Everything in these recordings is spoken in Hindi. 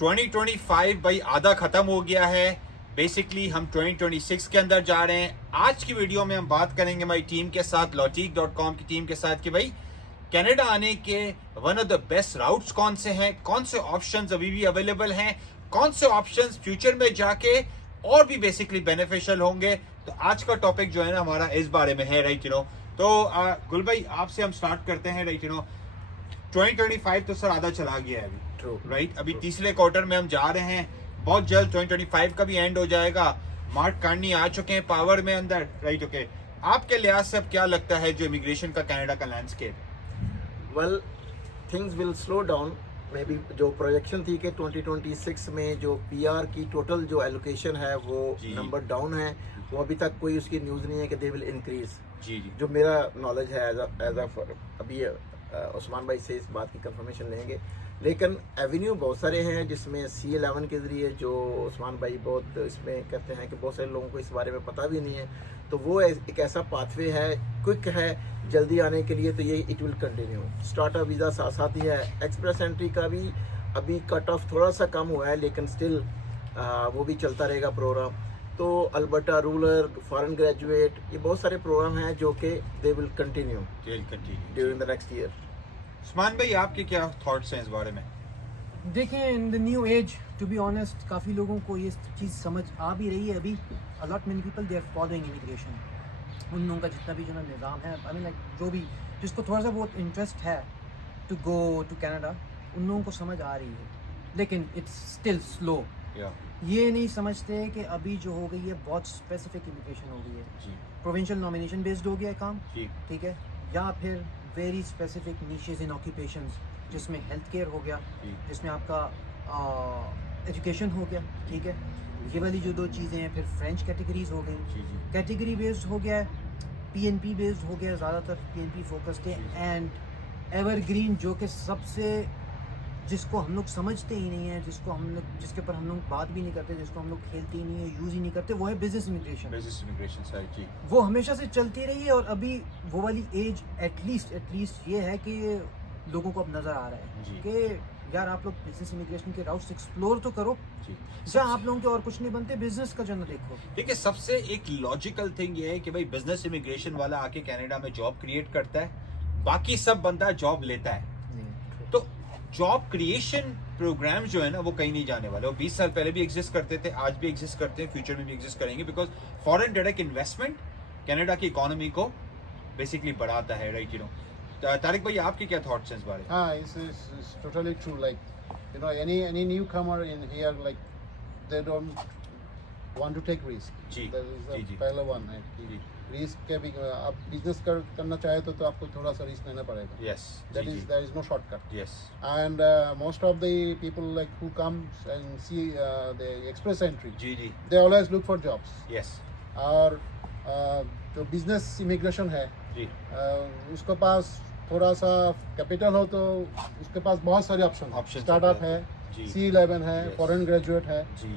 2025 भाई आधा खत्म हो गया है। बेसिकली हम 2026 के अंदर जा रहे हैं। आज की वीडियो में हम बात करेंगे हमारी टीम के साथ, Logic.com की टीम के साथ, कि भाई कनाडा आने के one of the best routes कौन से हैं, कौन से ऑप्शंस अभी भी अवेलेबल हैं, कौन से ऑप्शंस फ्यूचर में जाके और भी बेसिकली बेनिफिशियल होंगे। तो आज का टॉपिक जो है ना हमारा इस बारे में है, राइट तो गुल भाई आपसे हम स्टार्ट करते हैं। 2025 तो सर आधा चला गया है अभी, राइट अभी तीसरे क्वार्टर में हम जा रहे हैं। बहुत जल्द 2025 का भी एंड हो जाएगा। मार्क कार्नी आ चुके हैं पावर में अंदर, राइट ओके। आपके लिहाज से अब क्या लगता है जो इमिग्रेशन का कनाडा का landscape? Well, things will slow down. May be जो प्रोजेक्शन थी कि 2026 में जो पीआर की टोटल जो एलोकेशन है वो नंबर डाउन है, वो अभी तक कोई उसकी न्यूज़ नहीं है कि दे विल इंक्रीज। जी जो मेरा नॉलेज है एज अभी उस्मान भाई से इस बात की कंफर्मेशन लेंगे। लेकिन एवेन्यू बहुत सारे हैं जिसमें C11 के ज़रिए, जो उस्मान भाई बहुत इसमें कहते हैं कि बहुत सारे लोगों को इस बारे में पता भी नहीं है, तो वो एक ऐसा पाथवे है, क्विक है जल्दी आने के लिए। तो ये it will continue. Startup visa साथ साथ ही है। एक्सप्रेस एंट्री का भी अभी कट ऑफ थोड़ा सा कम हुआ है, लेकिन स्टिल वो भी चलता रहेगा प्रोग्राम। तो अल्बर्टा रूरल, फॉरेन ग्रेजुएट, ये बहुत सारे प्रोग्राम हैं जो कि they will continue during the next year. Usman भाई आपके क्या थॉट्स हैं इस बारे में? देखें, in the new age to be honest काफ़ी लोगों को ये चीज़ समझ आ भी रही है अभी। A lot many people they are following immigration. उन लोगों का जितना भी जो ना निज़ाम है, आई मीन लाइक जो भी जिसको थोड़ा सा बहुत इंटरेस्ट है टू गो टू कनाडा, उन लोगों को समझ आ रही है, लेकिन इट्स स्टिल स्लो। ये नहीं समझते कि अभी जो हो गई है बहुत स्पेसिफिक इमिग्रेशन हो गई है। प्रोविंशियल नॉमिनेशन बेस्ड हो गया है काम, ठीक है, या फिर वेरी स्पेसिफिक नीशेस इन ऑक्यूपेशंस, जिसमें हेल्थ केयर हो गया, जिसमें आपका एजुकेशन हो गया, ठीक है। ये वाली जो दो चीज़ें हैं, फिर फ्रेंच कैटेगरीज हो गई, कैटेगरी बेस्ड हो गया है, PNP बेस्ड हो गया, ज़्यादातर PNP फोकस्ड है। एंड एवरग्रीन जो कि सबसे जिसको हम लोग समझते ही नहीं है, जिसके ऊपर हम लोग बात भी नहीं करते, जिसको हम लोग खेलते ही नहीं है, यूज़ ही नहीं करते, वो है business immigration. Business immigration sir ji, वो हमेशा से चलती रही है और अभी वो वाली एज एटलीस्ट ये है कि लोगों को अब नज़र आ रहा है कि यार आप लोग बिजनेस इमिग्रेशन के राउट्स एक्सप्लोर तो करो। जहाँ आप लोगों के और कुछ नहीं बनते, बिजनेस का जो ना देखो। देखिए सबसे एक लॉजिकल थिंग ये है कि भाई बिजनेस इमिग्रेशन वाला आके कनाडा में जॉब क्रिएट करता है, बाकी सब बंदा जॉब लेता है। तो जॉब क्रिएशन प्रोग्राम जो है ना वो कहीं नहीं जाने वाले। वो 20 साल पहले भी एग्जिस्ट करते थे, आज भी एग्जिस्ट करते हैं, फ्यूचर में भी एग्जिस्ट करेंगे, because foreign direct investment Canada की इकोनॉमी को बेसिकली बढ़ाता है, राइट तारिक भाई आपके क्या थॉट्स हैं इस बारे में? It's totally true. Like, any newcomer in here, like, they don't want to take risk. Ji, That is the जी। पहला one है कि risk के भी आप बिजनेस करना चाहे तो आपको थोड़ा सा रिस्क लेना पड़ेगा. Yes, There is no shortcut. Yes. And most of the people like who comes and see the express entry, ji, they always look for jobs. yes, और जो बिजनेस इमिग्रेशन है, जी, उसके पास थोड़ा सा कैपिटल हो तो उसके पास बहुत सारे ऑप्शन स्टार्टअप है, जी, C11 है, Yes. फॉरेन ग्रेजुएट है। जी,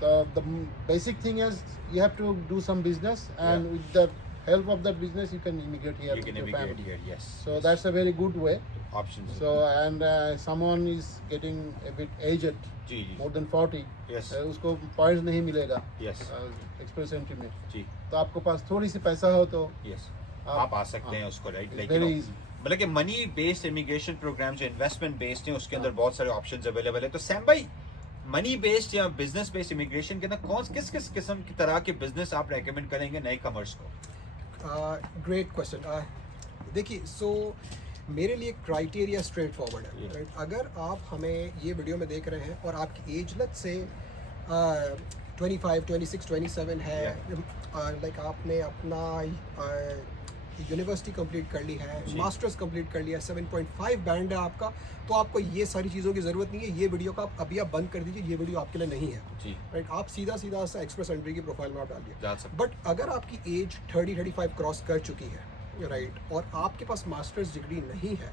तो the basic thing is you have to do some business and with the help of that business you can immigrate here you with can your immigrate family. here, yes. So that's a very good way. Options. So and someone is getting a bit aged, जी, more than 40, yes, उसको पॉइंट्स नहीं मिलेगा yes, एक्सप्रेस एंट्री में। जी, तो आपको पास थोड़ी सी पैसा हो तो yes. आप आ सकते हैं उसको, राइट लाइक वेरी इजी। मतलब कि मनी बेस्ड इमिग्रेशन प्रोग्राम जो इन्वेस्टमेंट बेस्ड है उसके अंदर बहुत सारे ऑप्शंस अवेलेबल है। तो सैम भाई मनी बेस्ड या बिजनेस बेस्ड इमिग्रेशन के अंदर किस किस्म की तरह के बिजनेस आप रेकमेंड करेंगे नए कमर्स को? Great question. देखिए, सो मेरे लिए क्राइटेरिया स्ट्रेट फॉरवर्ड है, Yeah. राइट। अगर आप हमें ये वीडियो में देख रहे हैं और आपकी एज लेट्स से 25, 26, 27 है, लाइक आपने अपना यूनिवर्सिटी कंप्लीट कर ली है, जी। मास्टर्स कंप्लीट कर लिया, 7.5 बैंड है आपका, तो आपको ये सारी चीज़ों की ज़रूरत नहीं है। ये वीडियो का आप बंद कर दीजिए, ये वीडियो आपके लिए नहीं है, जी, राइट। आप सीधा सा एक्सप्रेस एंट्री की प्रोफाइल में आप डालिए। जा सकते बट अगर आपकी एज 30-35 क्रॉस कर चुकी है, राइट, और आपके पास मास्टर्स डिग्री नहीं है,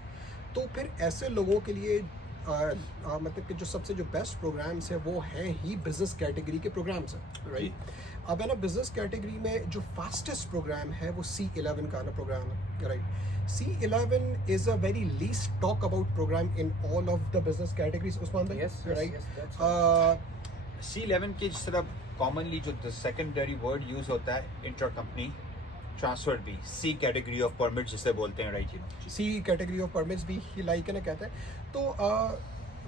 तो फिर ऐसे लोगों के लिए मतलब कि जो सबसे जो बेस्ट प्रोग्राम्स हैं वो हैं ही बिजनेस कैटेगरी के प्रोग्राम्स हैं, राइट। अब है ना बिजनेस कैटेगरी में जो फास्टेस्ट प्रोग्राम है वो C11 का ना प्रोग्राम है, right. C11 is a very least talk about program in all of the business categories, Usman bhai, Yes, yes, right? yes, that's right. C11 के जिस तरह कॉमनली जो सेकेंडरी वर्ड यूज होता है इंटर कंपनी ट्रांसफर भी सी कैटेगरी ऑफ परमिट जिसे बोलते हैं, right. C category of permits भी ही लाइक है ना कहते हैं। तो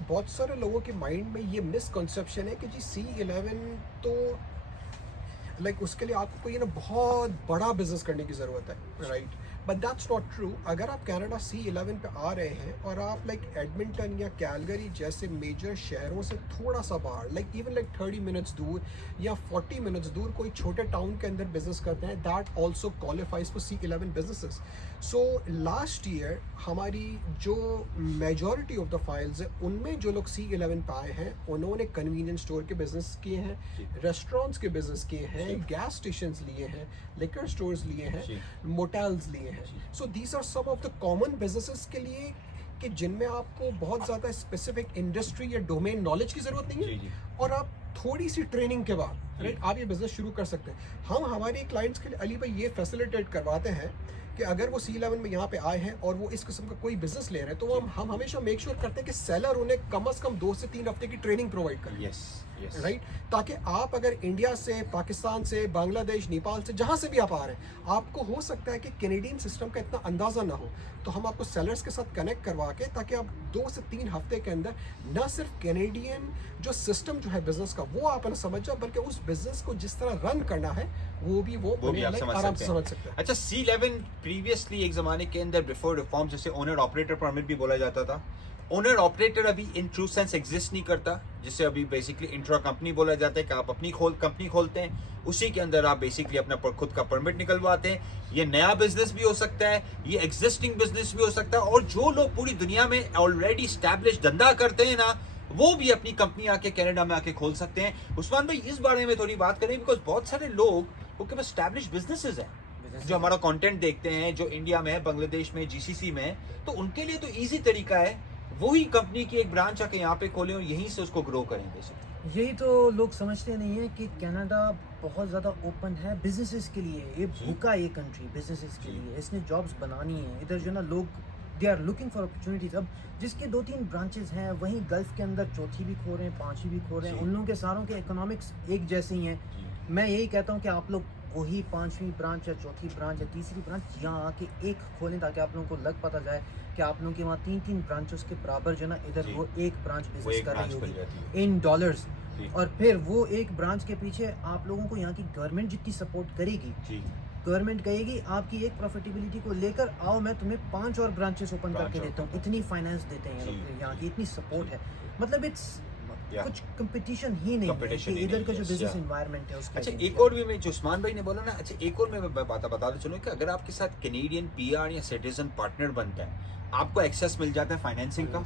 बहुत सारे लोगों के माइंड में ये मिसकंसेप्शन है कि जी C11 तो लाइक उसके लिए आपको कोई ना बहुत बड़ा बिजनेस करने की ज़रूरत है, right. But that's not true. अगर आप कनाडा C11 पे आ रहे हैं और आप लाइक एडमिंटन या कैलगरी जैसे मेजर शहरों से थोड़ा सा बाहर लाइक इवन लाइक 30 मिनट्स दूर या 40 मिनट्स दूर कोई छोटे टाउन के अंदर बिजनेस करते हैं, that also qualifies for C11 businesses. So last year हमारी जो मेजॉरिटी ऑफ द फाइल्स है उनमें जो लोग C11 पे आए हैं उन्होंने कन्वीनियंस स्टोर के बिजनेस किए हैं, रेस्टोरेंट्स के बिजनेस किए हैं, गैस स्टेशंस लिए हैं, लिकर स्टोर्स लिए हैं, मोटेल्स लिए हैं। So these are some of the common businesses के लिए कि जिनमें आपको बहुत ज़्यादा स्पेसिफिक इंडस्ट्री या डोमेन नॉलेज की ज़रूरत नहीं है और आप थोड़ी सी ट्रेनिंग के बाद राइट आप ये बिजनेस शुरू कर सकते हैं। हम हमारे क्लाइंट्स के लिए अली भाई ये फैसिलिटेट करवाते हैं कि अगर वो C11 में यहाँ पे आए हैं और वो इस किस्म का कोई बिजनेस ले रहे हैं तो हम हमेशा मेक श्योर करते हैं कि सेलर उन्हें कम से कम 2 से 3 हफ्ते की ट्रेनिंग प्रोवाइड करें, राइट। ताकि आप अगर इंडिया से, पाकिस्तान से, बांग्लादेश, नेपाल से जहाँ से भी आप आ रहे हैं आपको हो सकता है कि कैनेडियन सिस्टम का इतना अंदाज़ा ना हो, तो हम आपको सेलर्स के साथ कनेक्ट करवा के ताकि आप 2 से 3 हफ्ते के अंदर न सिर्फ कैनेडियन जो सिस्टम जो है बिजनेस का वो आप समझ जाओ बल्कि उस बिजनेस को जिस तरह रन करना है वो भी आप आराम से समझ सकते हैं। अच्छा, C11 प्रीवियसली एक जमाने के अंदर बिफोर रिफॉर्म जैसे ओनर ऑपरेटर परमिट भी बोला जाता था। ओनर ऑपरेटर अभी इन ट्रू सेंस एग्जिस्ट नहीं करता, जिसे अभी बेसिकली इंट्रा कंपनी बोला जाता है कि आप अपनी कंपनी खोलते हैं, उसी के अंदर आप बेसिकली अपना खुद का परमिट निकलवाते हैं। ये नया बिजनेस भी हो सकता है, ये एग्जिस्टिंग बिजनेस भी हो सकता है, और जो लोग पूरी दुनिया में ऑलरेडी स्टैब्लिश धंधा करते हैं ना वो भी अपनी कंपनी आके कनाडा में आके खोल सकते हैं। उस्मान भाई इस बारे में थोड़ी बात करें, बिकॉज बहुत सारे लोग उनके पास स्टैब्लिश बिजनेसेस हैं जो हमारा कंटेंट देखते हैं, जो इंडिया में है, बांग्लादेश में, GCC में, तो उनके लिए तो इजी तरीका है वही कंपनी की एक ब्रांच आके यहाँ पे खोलें और यहीं से उसको ग्रो करें। बेसिकली यही तो लोग समझते नहीं है कि कनाडा बहुत ज़्यादा ओपन है बिजनेसेस के लिए। ये भूखा ये कंट्री बिजनेसेस के लिए, इसने जॉब्स बनानी है। इधर जो ना लोग they are looking for opportunities. अब जिसके 2-3 ब्रांचेस हैं वहीं गल्फ के अंदर चौथी भी खोल रहे हैं, 5वीं भी खोल रहे हैं। उन लोगों के सारों के इकोनॉमिक्स एक जैसे ही हैं। मैं यही कहता हूँ कि आप लोग वही 5वीं ब्रांच या चौथी ब्रांच या तीसरी ब्रांच यहाँ आके एक खोलें ताकि आप लोगों को लग पता जाए कि आप लोगों के वहाँ 3-3 ब्रांचेस के बराबर जो ना इधर वो एक ब्रांच बिजनेस कर रही होगी इन डॉलर्स। और फिर वो एक ब्रांच के पीछे आप लोगों को यहाँ की गवर्नमेंट जितनी सपोर्ट करेगी, गवर्नमेंट कहेगी आपकी एक प्रॉफिटेबिलिटी को लेकर आओ मैं तुम्हें 5 और ब्रांचेस ओपन करके देता हूँ, इतनी फाइनेंस देते हैं यहाँ की, इतनी सपोर्ट है। मतलब इट्स कुछ कंपटीशन ही नहीं है कि इधर का जो बिजनेस एनवायरनमेंट है उसके। अच्छा, एक और भी मैं जो उस्मान भाई ने बोला ना, अच्छा एक और मैं बता चलूँ कि अगर आपके साथ कैनेडियन PR या सिटीजन पार्टनर बनता है आपको एक्सेस मिल जाता है फाइनेंसिंग का,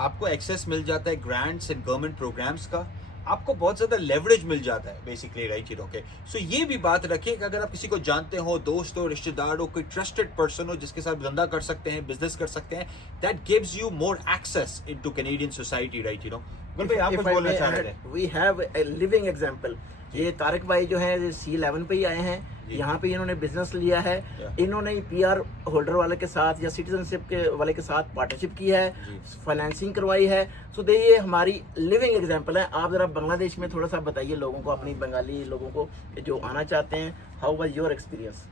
आपको एक्सेस मिल जाता है ग्रांट्स एंड गवर्नमेंट प्रोग्राम्स का, आपको बहुत ज़्यादा लेवरेज मिल जाता है बेसिकली, राइट। ओके, सो ये भी बात रखिए कि अगर आप किसी को जानते हो, दोस्त हो, रिश्तेदार हो, कोई ट्रस्टेड पर्सन हो जिसके साथ धंधा कर सकते हैं, बिजनेस कर सकते हैं, that gives you more access into Canadian society, right. भाई आप कुछ बोलना चाह रहे थे? We have a living example. ये तारिक भाई जो है C11 पे ही आए हैं, यहाँ पे इन्होंने बिजनेस लिया है, इन्होंने PR होल्डर वाले के साथ या सिटीजनशिप के वाले के साथ पार्टनरशिप की है, फाइनेंसिंग करवाई है। सो दे ये हमारी लिविंग एग्जांपल है। आप जरा बांग्लादेश में थोड़ा सा बताइए लोगों को, अपनी बंगाली लोगों को जो आना चाहते हैं, how was your experience?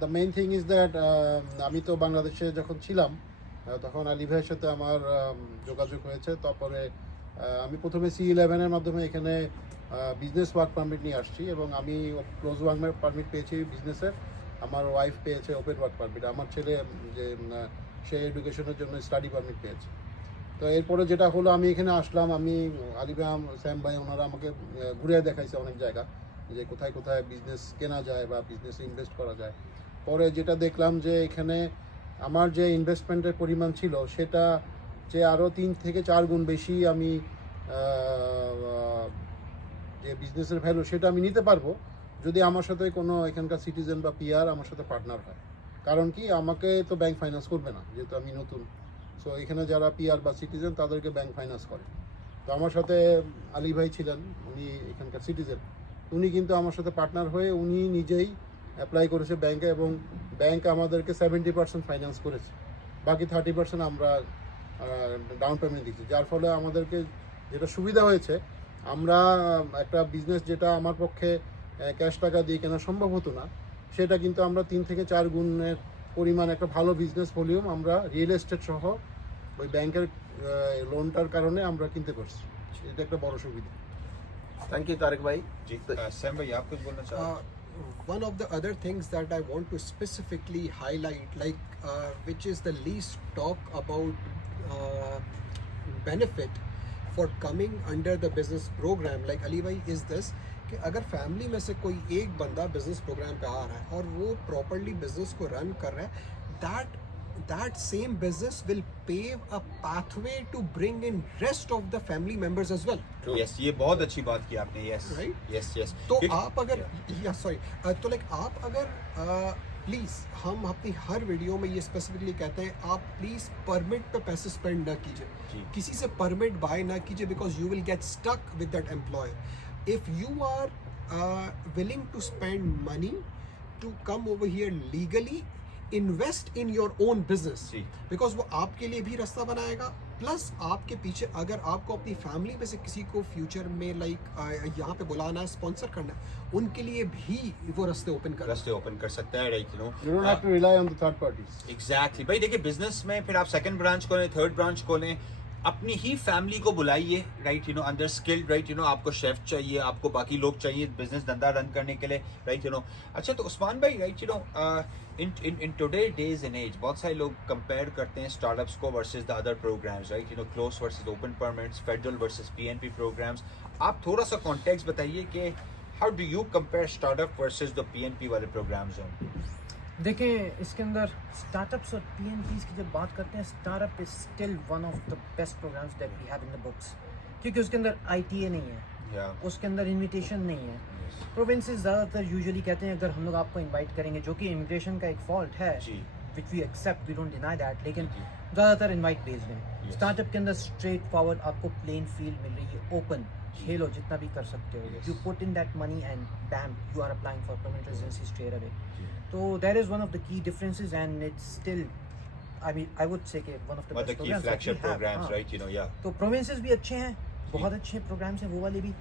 The main thing is that আমি তো বাংলাদেশে যখন ছিলাম তখন আলী ভাইয়ের সাথে আমার যোগাযোগ হয়েছে। তারপরে আমি প্রথমে C11 এর মাধ্যমে এখানে বিজনেস ওয়ার্ক পারমিট নিয়ে আসছি এবং আমি ক্লোজ ওয়ার্ক পারমিট পেয়েছি বিজনেসের, আমার ওয়াইফ পেয়েছে ওপেন ওয়ার্ক পারমিট, আমার ছেলে যে সে এডুকেশনের জন্য স্টাডি পারমিট পেয়েছে। তো এরপরে যেটা হলো আমি এখানে আসলাম, আমি আলী ভাই, স্যাম ভাই ওনারা আমাকে ঘুরে দেখাইছে অনেক জায়গা যে কোথায় কোথায় বিজনেস কেনা যায় বা বিজনেসে ইনভেস্ট করা যায়। পরে যেটা দেখলাম যে এখানে আমার যে ইনভেস্টমেন্টের পরিমাণ ছিল সেটা যে আরও 3 থেকে 4 গুণ বেশি আমি যে বিজনেসের ভ্যালু সেটা আমি নিতে পারবো যদি আমার সাথে কোনো এখানকার সিটিজেন বা PR আমার সাথে পার্টনার হয়। কারণ কি আমাকে তো ব্যাংক ফাইন্যান্স করবে না যেহেতু আমি নতুন। সো এখানে যারা পিআর বা সিটিজেন তাদেরকে ব্যাংক ফাইন্যান্স করে। তো আমার সাথে আলী ভাই ছিলেন, উনি এখানকার সিটিজেন, উনি কিন্তু আমার সাথে পার্টনার হয়ে উনি নিজেই অ্যাপ্লাই করেছে ব্যাংকে, এবং ব্যাংক আমাদেরকে 70% ফাইন্যান্স করেছে, বাকি 30% আমরা ডাউন পেমেন্ট দিচ্ছি। যার ফলে আমাদেরকে যেটা সুবিধা হয়েছে, আমরা একটা বিজনেস যেটা আমার পক্ষে ক্যাশ টাকা দিয়ে কেনা সম্ভব হতো না, সেটা কিন্তু আমরা 3 থেকে 4 গুণের পরিমাণ একটা ভালো বিজনেস ভলিউম আমরা রিয়েল এস্টেট সহ ওই ব্যাংকের লোনটার কারণে আমরা কিনতে পারছি। এটা একটা বড় সুবিধা। थैंक यू तारिक भाई। जी सैम भाई आप कुछ बोलना चाह रहे हैं? One of the other things that I want to specifically highlight, which is the least talk about benefit for coming under the business program, like Ali bhai, is this कि अगर फैमिली में से कोई एक बंदा बिजनेस प्रोग्राम पे आ रहा है और वो प्रॉपरली बिजनेस को रन कर रहा है, that same business will pave a pathway to bring in rest of the family members as well. Yes, ये बहुत अच्छी बात की आपने। Yes Right? Yes yes. तो आप अगर तो लाइक आप अगर प्लीज़, हम अपनी हर वीडियो में ये स्पेसिफिकली कहते हैं, आप प्लीज़ परमिट पे पैसे स्पेंड ना कीजिए, किसी से परमिट बाय ना कीजिए, because you will get stuck with that employer. If you are willing to spend money to come over here legally, invest in your own business, because वो आपके लिए भी रास्ता बनाएगा, प्लस आपके पीछे अगर आपको अपनी फैमिली में से किसी को फ्यूचर में यहाँ पे बुलाना है, स्पॉन्सर करना है, उनके लिए भी वो रास्ते ओपन कर सकता है, right? You don't have to rely on the third parties. Exactly भाई। देखिए, बिजनेस में फिर आप सेकंड ब्रांच खोलें, थर्ड ब्रांच खोलें, अपनी ही फैमिली को बुलाइए, राइट? अंदर स्किल्ड, राइट? आपको शेफ चाहिए, आपको बाकी लोग चाहिए बिजनेस धंधा रन करने के लिए, राइट? अच्छा, तो उस्मान भाई, right, in today days and age बहुत सारे लोग कंपेयर करते हैं स्टार्टअप्स को versus the other programmes, right? Close versus open permits, federal versus PNP programmes. आप थोड़ा सा कॉन्टेक्स्ट बताइए कि how do you compare startup versus the PNP वाले प्रोग्राम्स? देखें, इसके अंदर स्टार्टअप्स और पीएनपीज़ की जब बात करते हैं, startup is still one of the best programmes that we have in the books, क्योंकि उसके अंदर आईटीए नहीं है, उसके अंदर इनविटेशन नहीं है। प्रोविंसेस ज़्यादातर यूजुअली कहते हैं अगर हम लोग आपको इनवाइट करेंगे, जो कि इमिग्रेशन का एक फॉल्ट है, which we accept, we don't deny that, लेकिन ज़्यादातर इनवाइट बेस्ड है। स्टार्टअप के अंदर स्ट्रेट फॉरवर्ड आपको प्लेन फील्ड मिल रही है, ओपन खेलो जितना भी कर सकते हो, you put in that money and bam you are applying for permanent residency straight away. So that is one of the key differences, and it's still, I mean, I would say कि one of the best key programs flagship programs, right? तो provinces भी अच्छे हैं, बहुत अच्छे प्रोग्राम्स हैं वो वाले भी,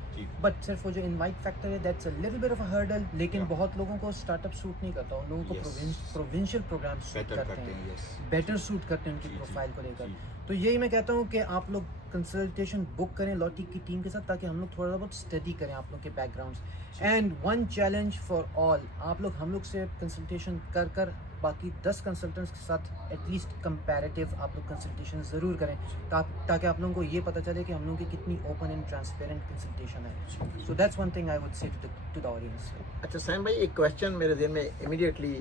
बट सिर्फ वो जो इनवाइट फैक्टर है, that's a little bit of a hurdle. लेकिन बहुत लोगों को स्टार्टअप सूट नहीं करता, उन लोगों को प्रोविंशियल प्रोग्राम सूट करते हैं, बेटर सूट करते हैं उनकी प्रोफाइल को लेकर। तो यही मैं कहता हूँ कि आप लोग कंसल्टेशन बुक करें लॉटिक की टीम के साथ, ताकि हम लोग थोड़ा बहुत स्टडी करें आप लोग के backgrounds. And one challenge for all, आप लोग हम लोग से कंसल्टेशन कर बाकी 10 कंसल्टेंट्स के साथ एटलीस्ट कंपैरेटिव आप लोग कंसल्टेशन ज़रूर करें, ताकि आप लोगों को ये पता चले कि हम लोगों की कितनी ओपन एंड ट्रांसपेरेंट कंसल्टेशन है। So that's one thing I would say to the audience. अच्छा सैम भाई, एक क्वेश्चन मेरे दिल में इमीडिएटली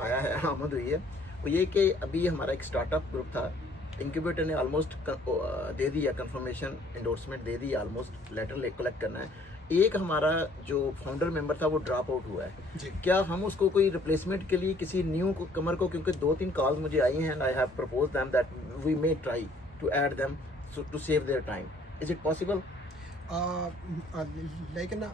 आया है, आमद हुई है, वो ये कि अभी हमारा एक स्टार्टअप ग्रुप था, इंक्यूबेटर ने ऑलमोस्ट दे दिया कंफर्मेशन, एंडोर्समेंट दे दी, ऑलमोस्ट लेटर कलेक्ट करना है। एक हमारा जो फाउंडर मेंबर था वो ड्रॉप आउट हुआ है, क्या हम उसको कोई रिप्लेसमेंट के लिए किसी न्यू कमर को, क्योंकि 2-3 कॉल्स मुझे आई हैं and I have propose them that we may try to add them to save their time, is it possible? लेकिन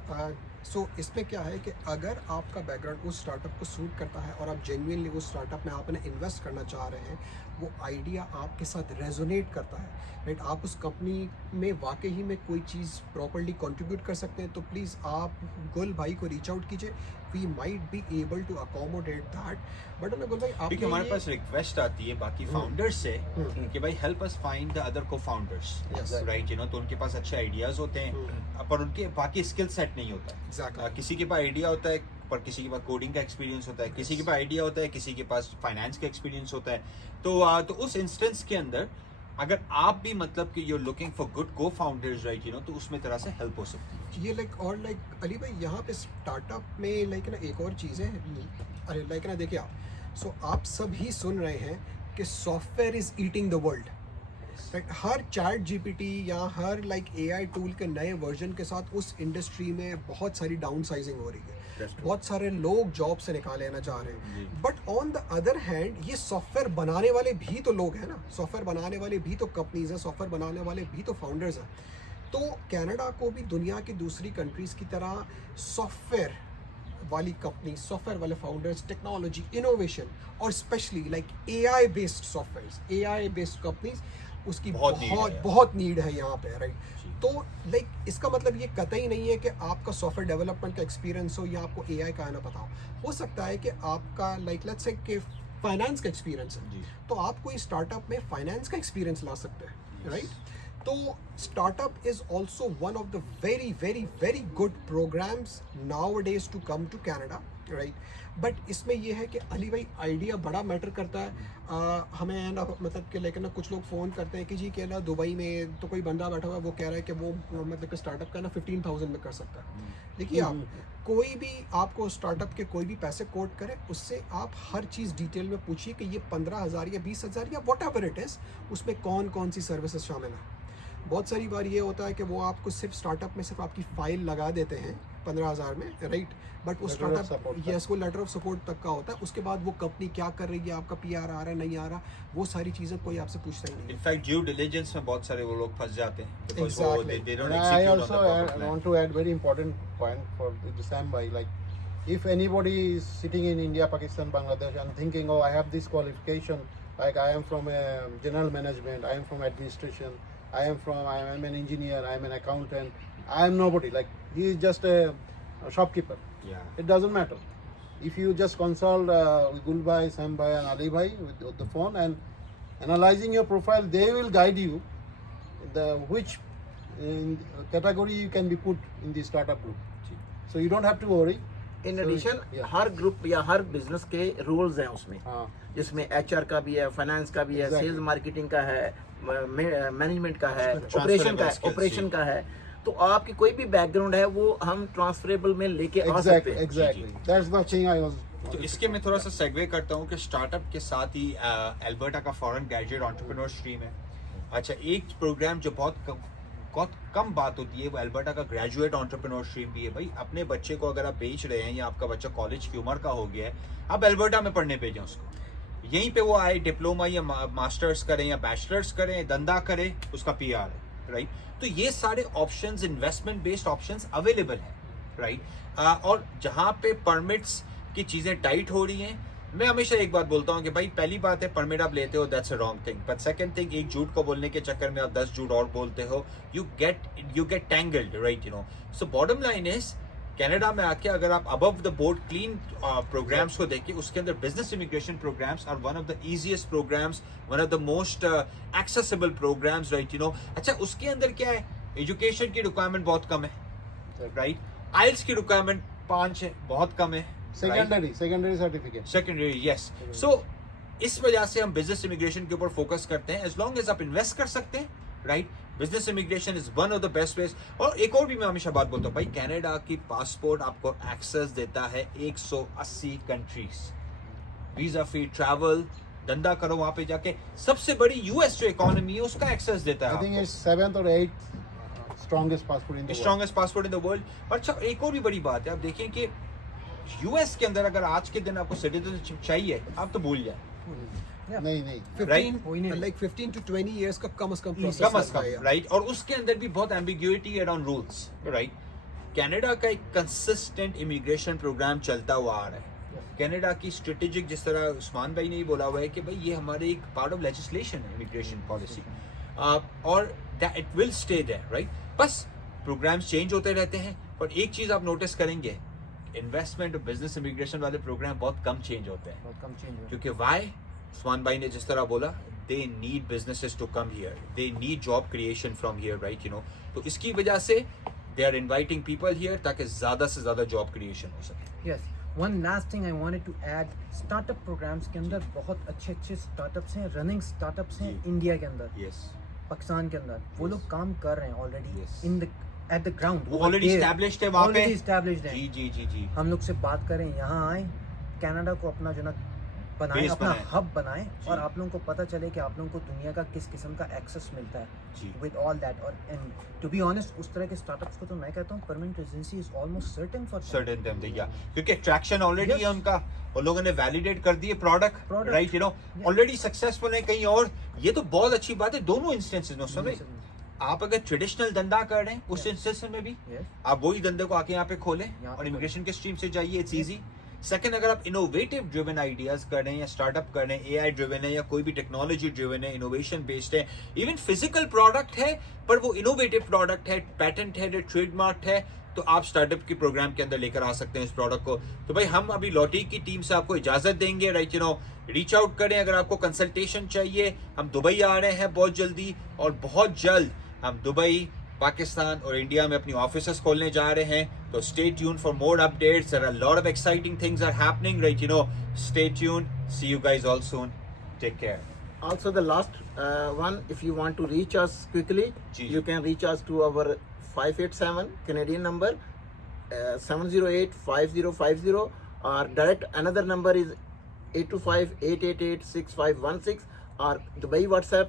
सो इसमें क्या है कि अगर आपका बैकग्राउंड उस स्टार्टअप को सूट करता है और आप जेन्युइनली उस स्टार्टअप में आपने इन्वेस्ट करना चाह रहे हैं, वो आइडिया आपके साथ रेजोनेट करता है, राइट? आप उस कंपनी में वाकई ही में कोई चीज़ प्रॉपर्ली कंट्रीब्यूट कर सकते हैं, तो प्लीज़ आप गुल भाई को रीच आउट कीजिए, we might be able to accommodate that. But Gul भाई, क्योंकि हमारे पास रिक्वेस्ट आती है बाकी फाउंडर्स से कि भाई help us find the other को फाउंडर्स, राइट? तो उनके पास अच्छे आइडियाज होते हैं, पर उनके बाकी स्किल सेट नहीं होता है। किसी के पास आइडिया होता है, पर किसी के पास कोडिंग का एक्सपीरियंस होता है, किसी के पास आइडिया होता है, किसी के पास फाइनेंस का एक्सपीरियंस होता है। तो उस इंस्टेंस के अंदर अगर आप भी मतलब कि you're looking for good co-founders, right, तो उसमें तरह से हेल्प हो सकती है ये अली भाई, यहाँ पे स्टार्टअप में ना एक और चीज़ है, अरे ना देखिए आप, सो आप सब ही सुन रहे हैं कि software is eating the world, Right, her chat GPT या हर एआई टूल के नए वर्जन के साथ उस इंडस्ट्री में बहुत सारी डाउन साइजिंग हो रही है, That's true. बहुत सारे लोग जॉब से निकाले ना जा रहे हैं। But on the other hand ये सॉफ्टवेयर बनाने वाले भी तो लोग हैं ना, सॉफ्टवेयर बनाने वाले भी तो कंपनीज हैं, सॉफ्टवेयर बनाने वाले भी तो फाउंडर्स हैं। तो कनाडा को भी दुनिया की दूसरी कंट्रीज़ की तरह सॉफ्टवेयर वाली कंपनी, सॉफ्टवेयर वाले फाउंडर्स, टेक्नोलॉजी, इनोवेशन और specially AI based softwares, AI based companies, उसकी बहुत नीड है यहाँ पे, राइट। तो इसका मतलब ये कतई नहीं है कि आपका सॉफ्टवेयर डेवलपमेंट का एक्सपीरियंस हो या आपको एआई का ना पता हो सकता है कि आपका लेट्स से कि फाइनेंस का एक्सपीरियंस है, तो आप कोई स्टार्टअप में फाइनेंस का एक्सपीरियंस ला सकते हैं, राइट। तो startup is also one of the very very very good programmes nowadays to come to Canada, right. But इसमें यह है कि अली भाई आइडिया बड़ा मैटर करता है। हमें ना मतलब कि लेकिन ना कुछ लोग फ़ोन करते हैं कि जी के ना दुबई में तो कोई बंदा बैठा हुआ है, वो कह रहा है कि वो मतलब कि स्टार्टअप का ना 15,000 में कर सकता है। देखिए आप कोई भी आपको स्टार्टअप के कोई भी पैसे कोट करे, उससे आप हर चीज़ डिटेल में पूछिए कि ये 15,000 या 20,000 या वॉट एवर इट इज़, उसमें कौन कौन सी सर्विसेज शामिल है। बहुत सारी बार ये होता है कि वो आपको सिर्फ स्टार्टअप में सिर्फ आपकी फाइल लगा देते हैं 15,000 में, राइट। बट वो स्टार्टअप यस वो लेटर ऑफ सपोर्ट तक का होता है, उसके बाद वो कंपनी क्या कर रही है, आपका पीआर आ रहा है नहीं आ रहा, वो सारी चीज़ें कोई आपसे पूछता ही नहीं। इनफैक्ट ड्यू डिलिजेंस में बहुत सारे वो लोग फंस जाते हैं। Exactly. I also want to add very important point for the Sam bhai. Like if anybody is sitting in India, Pakistan, Bangladesh and thinking, oh, I have this qualification, like I am from a general management, I am from administration, I am an engineer, I am an accountant, I am nobody. Like he is just a shopkeeper. Yeah. It doesn't matter. If you just consult with Gulbhai, Sam bhai and Ali bhai with the phone and analyzing your profile, they will guide you which category you can be put in the startup group. So you don't have to worry. In addition हर ग्रुप या हर बिजनेस के रूल्स हैं उसमें, जिसमें एचआर का भी है, फाइनेंस का भी है, सेल्स मार्केटिंग का है, मैनेजमेंट का है, ऑपरेशन का है। तो आपकी कोई भी बैकग्राउंड है वो हम ट्रांसफरेबल में लेके आ सकते हैं। Exactly. That's the thing I was. तो इसके मैं थोड़ा सा सेगवे करता हूँ कि स्टार्टअप के साथ ही एल्बर्टा का फॉरेन ग्रेजुएट एंटरप्रेन्योर स्ट्रीम है। अच्छा, एक प्रोग्राम जो बहुत कम बात होती है वो एल्बर्टा का ग्रेजुएट एंटरप्रेन्योर स्ट्रीम भी है। भाई अपने बच्चे को अगर आप बेच रहे हैं या आपका बच्चा कॉलेज की उम्र का हो गया है, आप एल्बर्टा में पढ़ने भेजें उसको, यहीं पे वो आए डिप्लोमा या मास्टर्स करें या बैचलर्स करें, धंधा करें, उसका पीआर है, राइट। तो ये सारे options investment based options available हैं, राइट। और जहाँ पे परमिट्स की चीज़ें टाइट हो रही हैं, मैं हमेशा एक बात बोलता हूँ कि भाई पहली बात है परमिट आप लेते हो, that's a wrong thing. But second thing, एक झूठ को बोलने के चक्कर में आप 10 झूठ और बोलते हो, you get tangled, right, you know. So bottom line is Canada में आके अगर आप above the board clean programmes को देखिए, उसके अंदर business immigration programmes are one of the easiest programmes, one of the most accessible programmes, right, you know. अच्छा, उसके अंदर क्या है, एजुकेशन की रिक्वायरमेंट बहुत कम है, राइट। आइल्स की रिक्वायरमेंट 5 है, बहुत कम है। Secondary certificate. Secondary, yes. So इस वजह से हम बिजनेस इमिग्रेशन के ऊपर फोकस करते हैं। एज लॉन्ग एज आप इन्वेस्ट कर सकते हैं, right, business immigration is one of the best veg. और एक और भी मैं हमेशा बात बोलता हूँ, भाई कनाडा की पासपोर्ट आपको एक्सेस देता है 180 कंट्रीज, वीजा फ्री ट्रैवल, धंधा करो वहां पे जाके, सबसे बड़ी यूएस जो इकोनॉमी है उसका एक्सेस देता है। I think it's 7th or 8th strongest passport in the world. Strongest passport in the world. अच्छा, एक और भी बड़ी बात है, आप देखिए कि यूएस के अंदर अगर आज के दिन आपको सिटीजनशिप चाहिए, आप तो भूल जाए, नहीं 15 to 20 years का कम से कम राइट। और उसके अंदर भी बहुत एम्बिग्यूटी है ऑन रूल्स, राइट। कनाडा का एक कंसिस्टेंट इमिग्रेशन प्रोग्राम चलता हुआ आ रहा है। कनाडा की स्ट्रेटेजिक, जिस तरह उस्मान भाई ने ही बोला हुआ है कि भाई ये हमारे एक पार्ट ऑफ लेजिस्लेशन है, इमिग्रेशन पॉलिसी, और it will stay there, right. बस प्रोग्राम्स चेंज होते रहते हैं, पर एक चीज आप नोटिस करेंगे, इन्वेस्टमेंट और बिजनेस इमिग्रेशन वाले प्रोग्राम बहुत कम चेंज होते हैं, बहुत कम चेंज हुआ। क्योंकि वाई, उस्मान भाई ने जिस तरह बोला, they need businesses to come here, they need job creation from here, right, you know. तो इसकी वजह से they are inviting people here ताकि ज्यादा से ज्यादा जॉब क्रिएशन हो सके। Yes, one last thing I wanted to add, startup programmes के अंदर बहुत अच्छे स्टार्टअप्स हैं, रनिंग स्टार्टअप्स हैं इंडिया के अंदर, यस, पाकिस्तान के अंदर, वो लोग काम कर रहे हैं already Yes. In the at the ground, वो ऑलरेडी एस्टैब्लिश्ड है वहां पे, एस्टैब्लिश्ड है। जी जी जी जी। हम लोग से बात करें, यहाँ आए, कनाडा को अपना जो ना बनाएं, Base अपना बनाएं। हब बनाएं जी। और आप लोगों को पता चले कि आप लोगों को दुनिया का किस किस्म का एक्सेस मिलता जी। है विद ऑल दैट। और एंड टू बी ऑनेस्ट उस तरह के स्टार्टअप्स को तो मैं कहता हूँ permanent residency is almost certain for certain them दिया, क्योंकि ट्रैक्शन ऑलरेडी Yes. है उनका, और लोगों ने वैलिडेट कर दिए product, Product. Right, you no, Yeah. Already successful है कहीं और। ये तो बहुत अच्छी बात है दोनों इंस्टेंसेस में। उसमें आप अगर ट्रेडिशनल धंधा कर रहे हैं उस Yeah. इंस्टेंस में भी यस आप वही धंधे को आके यहाँ पे खोलें यहाँ और पे इमिग्रेशन के स्ट्रीम से जाइए, इट्स इजी। सेकंड, अगर आप इनोवेटिव ड्रिवन आइडियाज कर रहे हैं या स्टार्टअप कर रहे हैं, एआई ड्रिवन है या कोई भी टेक्नोलॉजी ड्रिवन है, इनोवेशन बेस्ड है, इवन फिजिकल प्रोडक्ट है पर वो इनोवेटिव प्रोडक्ट है, पैटेंट है, ट्रेडमार्क है, तो आप स्टार्टअप के प्रोग्राम के अंदर लेकर आ सकते हैं इस प्रोडक्ट को। तो भाई हम अभी लॉटीक की टीम से आपको इजाजत देंगे, right, you no, reach out करें अगर आपको कंसल्टेशन चाहिए। हम दुबई आ रहे हैं बहुत जल्दी, और बहुत जल्द हम दुबई, पाकिस्तान और इंडिया में अपनी ऑफिसेस खोलने जा रहे हैं। तो stay tune for more updates, there are lot of exciting things are happening, right, you know, stay tune, see you guys all soon, take care. Also, the last one, if you want to reach us quickly, Ji. you can reach us to our 587 Canadian number, 708-5050. Our direct another number is 825-888-6516. Our Dubai WhatsApp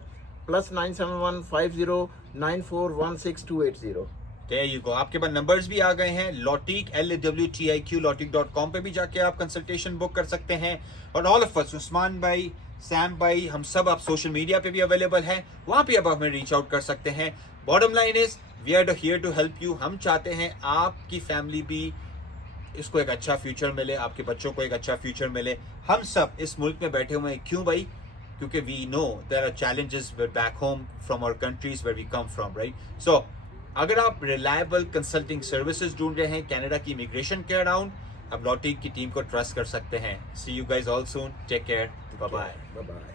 +971-5094-16280. There you go. आपके पास नंबर्स भी आ गए हैं। लॉटिक LAWTIQ lotic.com पे भी जाके आप कंसल्टेशन बुक कर सकते हैं। और ऑल ऑफ अस, उस्मान भाई, सैम भाई, हम सब आप सोशल मीडिया पे भी अवेलेबल हैं, वहां पे आप हमें रीच आउट कर सकते हैं। Bottom line is we are here to help you. हम चाहते हैं आपकी फैमिली भी इसको एक अच्छा फ्यूचर मिले, आपके बच्चों को एक अच्छा फ्यूचर मिले। हम सब इस मुल्क में बैठे हुए हैं, क्यों भाई? क्योंकि we know there are challenges back home from our countries where we come from, right? So अगर आप रिलायबल कंसल्टिंग सर्विसेज ढूंढ रहे हैं कनाडा की इमिग्रेशन के अराउंड, अब लॉटिक की टीम को ट्रस्ट कर सकते हैं। See you guys all soon, take care, bye bye. Bye bye.